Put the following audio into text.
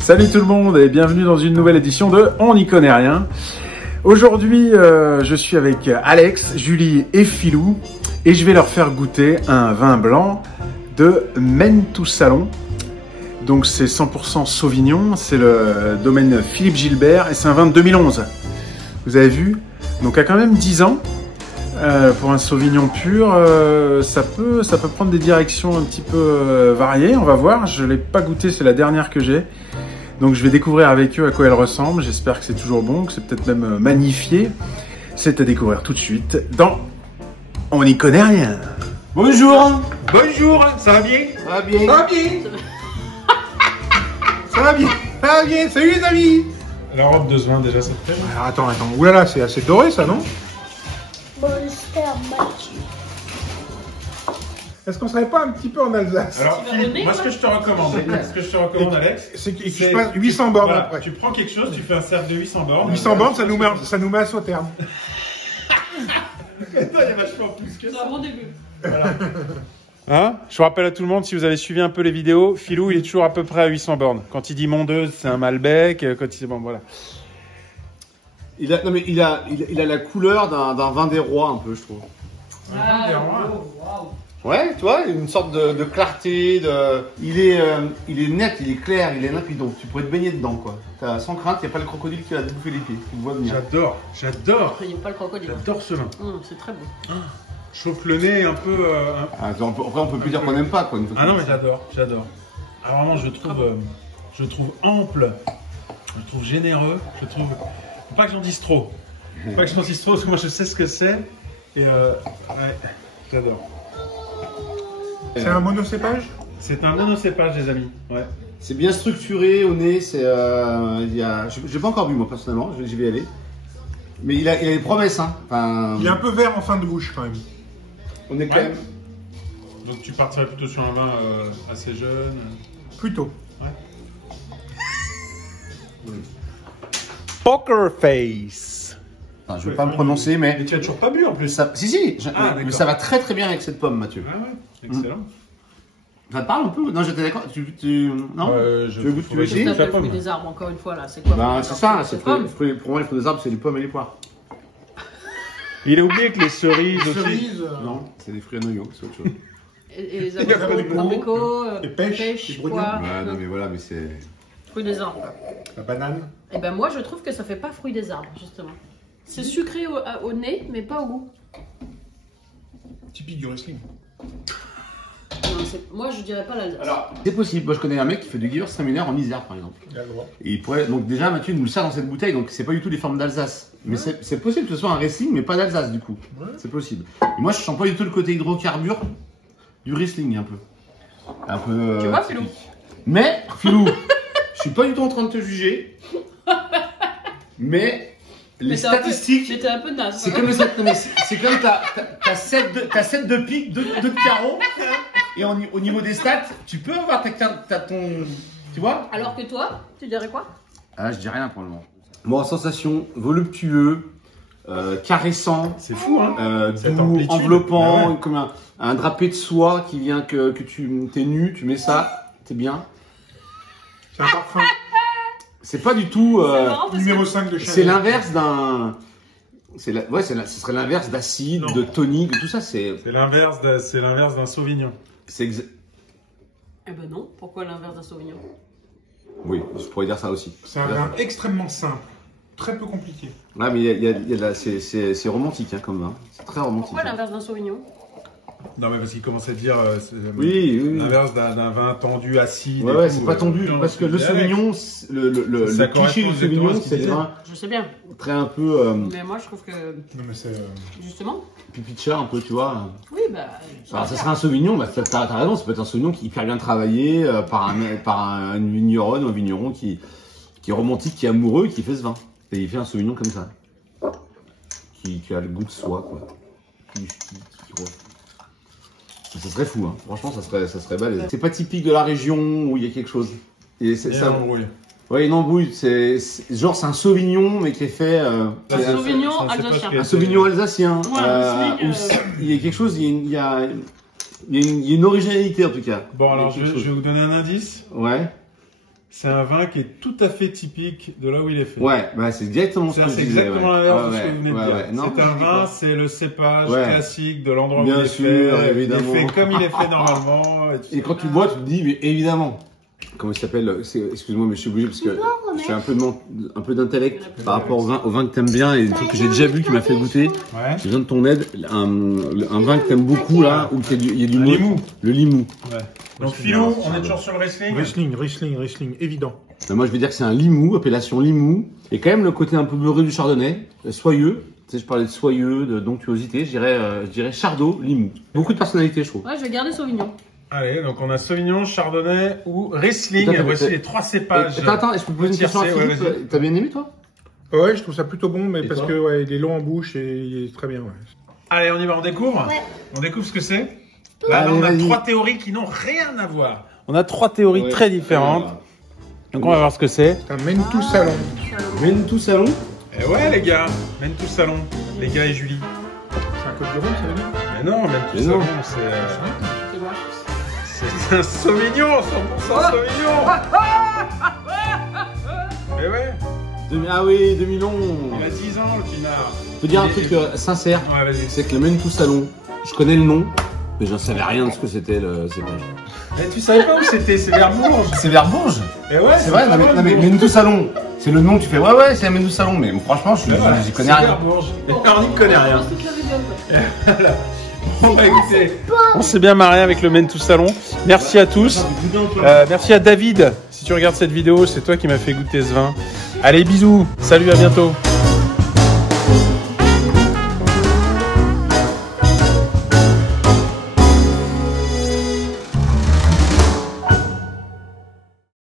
Salut tout le monde et bienvenue dans une nouvelle édition de On n'y connaît rien. Aujourd'hui, je suis avec Alex, Julie et Philou et je vais leur faire goûter un vin blanc de Maine tout Salon. Donc c'est 100% Sauvignon, c'est le domaine Philippe Gilbert et c'est un vin de 2011. Vous avez vu? Donc il y a quand même 10 ans. Pour un Sauvignon pur, ça peut prendre des directions un petit peu variées. On va voir, je ne l'ai pas goûté, c'est la dernière que j'ai. Donc je vais découvrir avec eux à quoi elle ressemble. J'espère que c'est toujours bon, que c'est peut-être même magnifié. C'est à découvrir tout de suite dans On n'y connaît rien. Bonjour. Bonjour, ça va bien? Ça va bien. Ça va bien. Ça va bien. Ça va bien. Salut les amis. La robe de ce vin déjà, ça te plaît? Alors attends. Oulala, c'est assez doré ça, non? Monster Match. Est-ce qu'on serait pas un petit peu en Alsace? Alors, Philippe, moi ce que je te recommande, Alex, c'est que je passe 800 bornes voilà, après. Tu prends quelque chose, tu fais un cercle de 800 bornes. 800 bornes, ça nous met à Sauternes. Il est vachement plus que ça. C'est un bon début. Voilà. Hein, je rappelle à tout le monde, si vous avez suivi un peu les vidéos, Philou, il est toujours à peu près à 800 bornes. Quand il dit mondeuse, c'est un Malbec. Quand il bon, voilà. Il a la couleur d'un vin des rois un peu, je trouve. Un vin des rois. Wow. Ouais, tu vois, une sorte de clarté, il est net, il est clair, il est limpide, donc tu pourrais te baigner dedans, quoi. Sans crainte, il n'y a pas le crocodile qui va te bouffer les pieds, tu le vois venir. J'adore. Il n'y a pas le crocodile. J'adore ce vin. C'est très bon. Chauffe le nez un peu. Après, on peut plus dire qu'on n'aime pas, quoi. Ah non, mais j'adore. Ah, vraiment, je trouve ample, je trouve généreux, je trouve. Faut pas que j'en dise trop. Faut pas que j'en dise trop parce que moi je sais ce que c'est. Et ouais, j'adore. C'est un monocépage? C'est un monocépage, les amis. Ouais. C'est bien structuré au nez, j'ai pas encore bu moi personnellement, je vais y aller. Mais il a des promesses, hein. Enfin, Il est un peu vert en fin de bouche quand même. on est quand même. Donc tu partirais plutôt sur un vin assez jeune. Plutôt. Ouais. Poker face. Enfin, je vais pas me prononcer, mais. Mais tu as toujours pas bu en plus. Ça, mais ça va très très bien avec cette pomme, Mathieu. Ah ouais, excellent. Ça te parle un peu? Non, j'étais d'accord. Non? Je veux goûter, tu veux C'est essayer? le fruit des arbres, encore une fois, là. C'est quoi? Ben, c'est ça, pommes. pour moi, les fruits des arbres, c'est les pommes et les poires. Il a oublié que les cerises aussi. Cerise, Non, c'est des fruits à noyaux, c'est autre chose. Et les Il y a pas des abricots, des pêches, des poires. Ouais, non, mais voilà, mais c'est. Fruits des arbres. la banane. Et ben moi, je trouve que ça fait pas fruit des arbres, justement. C'est sucré au nez, mais pas au goût. Typique du wrestling. Non, moi, je dirais pas l'Alsace. Alors, c'est possible. Moi, je connais un mec qui fait du Gewürztraminer en Isère, par exemple. Il a le droit. Et il pourrait. Donc, déjà, Mathieu nous le sert dans cette bouteille, donc c'est pas du tout les formes d'Alsace. Mais c'est possible que ce soit un Riesling, mais pas d'Alsace, du coup. Ouais. C'est possible. Et moi, je sens pas du tout le côté hydrocarbure du Riesling, un peu. Un peu. Tu vois, Philou? Mais, Philou, je suis pas du tout en train de te juger. Mais. Les statistiques. J'étais un peu naze. C'est comme t'as 7 de pique, 2 de carreau. Et au niveau des stats, tu peux avoir t'as ton. Tu vois? Alors que toi, tu dirais quoi? Ah, je dis rien pour le moment. Bon, sensation, voluptueux, caressant. C'est fou, hein? Cette Doux, amplitude. enveloppant, Ah ouais. comme un drapé de soie qui vient que t'es nu, tu mets ça, t'es bien. C'est un parfum. C'est pas du tout. C'est marrant parce Numéro que 5 de Chanel. C'est l'inverse d'un. Ce serait l'inverse d'acide, Non. de tonique, de tout ça. C'est C'est l'inverse d'un Sauvignon. Eh ben non, pourquoi l'inverse d'un Sauvignon? Oui, je pourrais dire ça aussi. C'est un vin extrêmement simple. Très peu compliqué. Ouais, mais il y a de la. C'est romantique, hein, comme vin. C'est très romantique. Pourquoi hein. l'inverse d'un Sauvignon? Non, mais parce qu'il commence à dire Oui. l'inverse d'un vin tendu, acide. Ouais, et ouais, tout, c'est pas tendu. Parce que le Sauvignon, le Ça cliché correspond du Sauvignon, exactement à ce c'est qu'il des disait. vins Je sais bien, très un peu mais moi je trouve que, Non, mais c'est. justement, pitcher, un peu, tu vois. oui, bah. Alors, ça serait un Sauvignon, bah, t'as raison, ça peut être un Sauvignon qui est hyper bien travaillé par un vigneron ou un vigneron qui est romantique, qui est amoureux, qui fait ce vin. Et il fait un Sauvignon comme ça. Qui a le goût de soie, quoi. Ça serait fou, hein. Franchement, ça serait balèze. C'est pas typique de la région où il y a quelque chose. Et Et ça, embrouille. Ouais, une embouille, genre c'est un Sauvignon mais qui est fait. Un Sauvignon alsacien. Un Sauvignon alsacien. Ouais, Il y a quelque chose, il y a une originalité en tout cas. Bon, alors je vais vous donner un indice. Ouais. C'est un vin qui est tout à fait typique de là où il est fait. Ouais, bah c'est exactement ce que je C'est disais. exactement l'inverse de ce que vous venez de dire. C'est un vin, c'est le cépage classique de l'endroit où il est fait. Évidemment. Il est fait comme il est fait normalement. Et quand tu bois, tu te dis, mais évidemment. Comment il s'appelle? Excuse-moi, mais je suis obligé parce que je fais un peu d'intellect par rapport au vin que t'aimes bien et des trucs que j'ai déjà bu qui m'a fait goûter. Ouais. J'ai besoin de ton aide. Un vin que t'aimes beaucoup là, où il y a du limou. Le limou. Ouais. Donc Philou, on est toujours sur le Riesling. Riesling, évident. Moi je vais dire que c'est un limou, appellation limou. Et quand même le côté un peu beurré du chardonnay, soyeux. Tu sais, je parlais de soyeux, d'onctuosité. Je dirais chardot, limou. Beaucoup de personnalité, je trouve. Ouais, je vais garder Sauvignon. Allez, donc on a Sauvignon, Chardonnay ou Riesling. Voici les 3 cépages. Attends, est-ce que je peux poser une question à Philippe? T'as bien aimé toi? Ouais, je trouve ça plutôt bon, mais parce que ouais, il est long en bouche et il est très bien. Ouais. Allez, on y va, on découvre. Ouais. On découvre ce que c'est. Là, on a 3 théories qui n'ont rien à voir. On a 3 théories très différentes. Donc on va voir ce que c'est. Un Mentou Salon. Mentou Salon. Eh ouais les gars, mène tout salon, les gars et Julie. C'est un Côte du Rhône, ça veut dire? Mais non, mène tout salon, c'est un Sauvignon, 100% Sauvignon. Mais ouais. Ah oui, 2011. Il a 10 ans le pinard. Je peux dire un truc sincère. Ouais, vas-y. C'est que le Mentou Salon, je connais le nom, mais j'en savais rien de ce que c'était le cépage. Mais tu savais pas où c'était, c'est vers Bourges. C'est vers Bourges. Et ouais, c'est vrai, non mais Mentou Salon, c'est le nom, tu fais ouais, c'est un Mentou Salon, mais franchement, j'y connais rien. Vers Bourges. On n'y connaît rien. Bon bah écoutez, on s'est bien marré avec le Mentou Salon. Merci à tous. Merci à David. Si tu regardes cette vidéo, c'est toi qui m'as fait goûter ce vin. Allez, bisous. Salut, à bientôt.